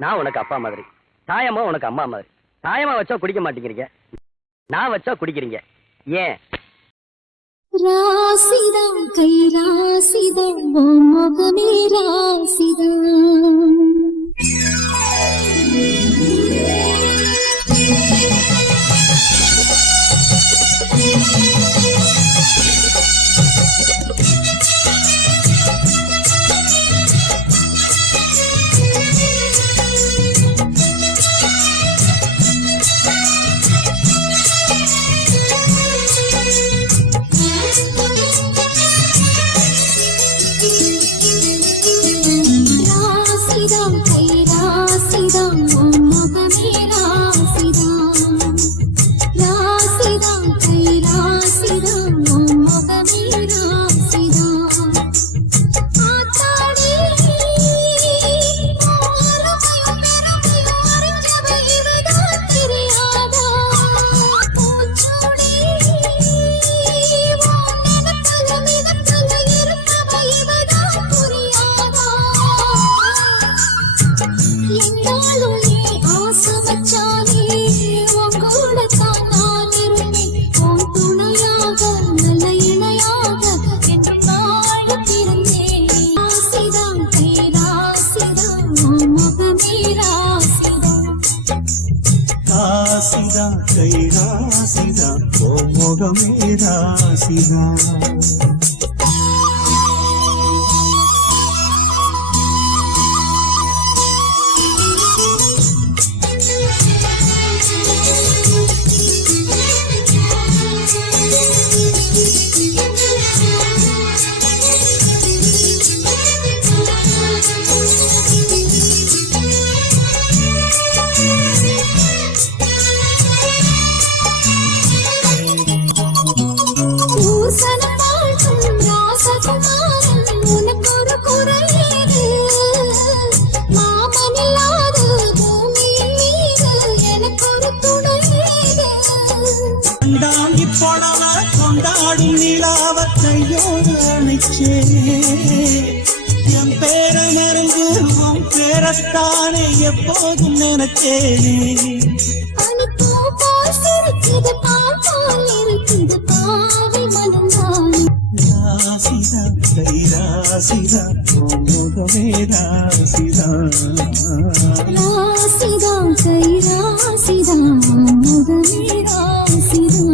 நான் உனக்கு அப்பா மாதிரி, தாயம்மா உனக்கு அம்மா மாதிரி. தாயம்மா வச்சா குடிக்க மாட்டேங்கிறீங்க, நான் வச்சா குடிக்கிறீங்க. ஏன்? ராசிதம் கை ராசிதம் முகமே ராசிதம். கொண்டாடும் நிலாவத்தையோடு அணைச்சே என் பேர மறந்து உன் பேரத்தானே எப்போதும் நினைச்சேனே. ராசிதா கை ராசிதா முகமே ராசிதா. ராசிதா கை ராசிதா முகமே ராசிதா.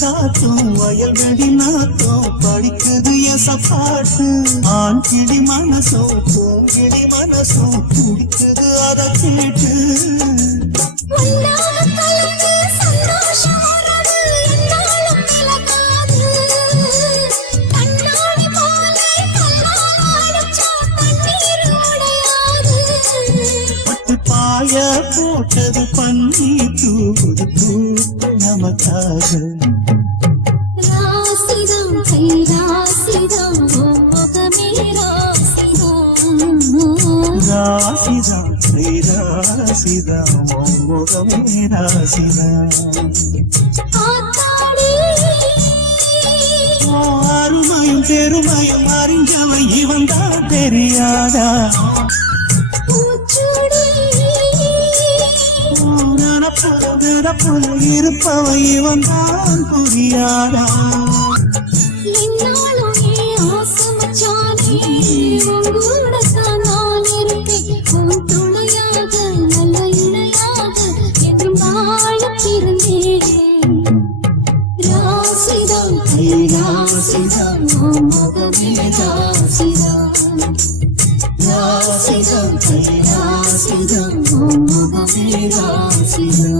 காத்தும் வயல்வெளி நாத்தும் படிக்குது எசப்பாட்டு. ஆண் கிளி மனசோ பூங்கிளி மனசோ குடிக்குது அத கேட்டு. பாய போட்டது பன்னி தூது தூத்து நமக்காக. ராசிதம் கை ராசிதம் முகமே ராசிதா. ராசிதா கை ராசிதா முகமே ராசிதா. அருமையும் பெருமையும் அறிஞ்சவை இவன் தான் தெரியாதா. இருப்பவை இவன் தான் புரியாதா. ராசிதம் கை ராசிதம் முகமே ராசிதா. ராசிதம் கை ராசிதம் முகமே ராசிதா.